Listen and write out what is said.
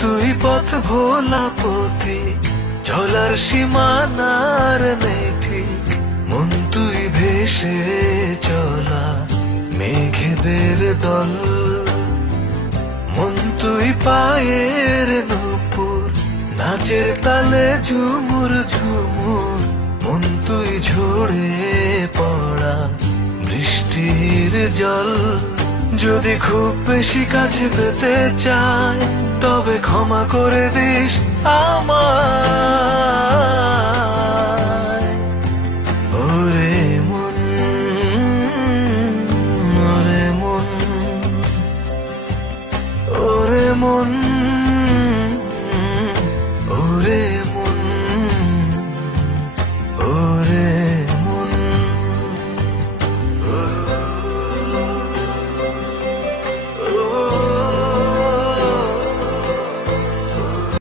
তুই পথ ভোলা পথে চলার সীমানার নেই ঠিক, মন তুই ভেসে চলা মেঘেদের দল, মন তুই পায়ের নূপুর নাচের তালে ঝুমুর ঝুমুর, মন তুই ঝরে পড়া বৃষ্টির জল। যদি খুব বেশি কাছে পেতে চায় তবে ক্ষমা করে দিস আমায়।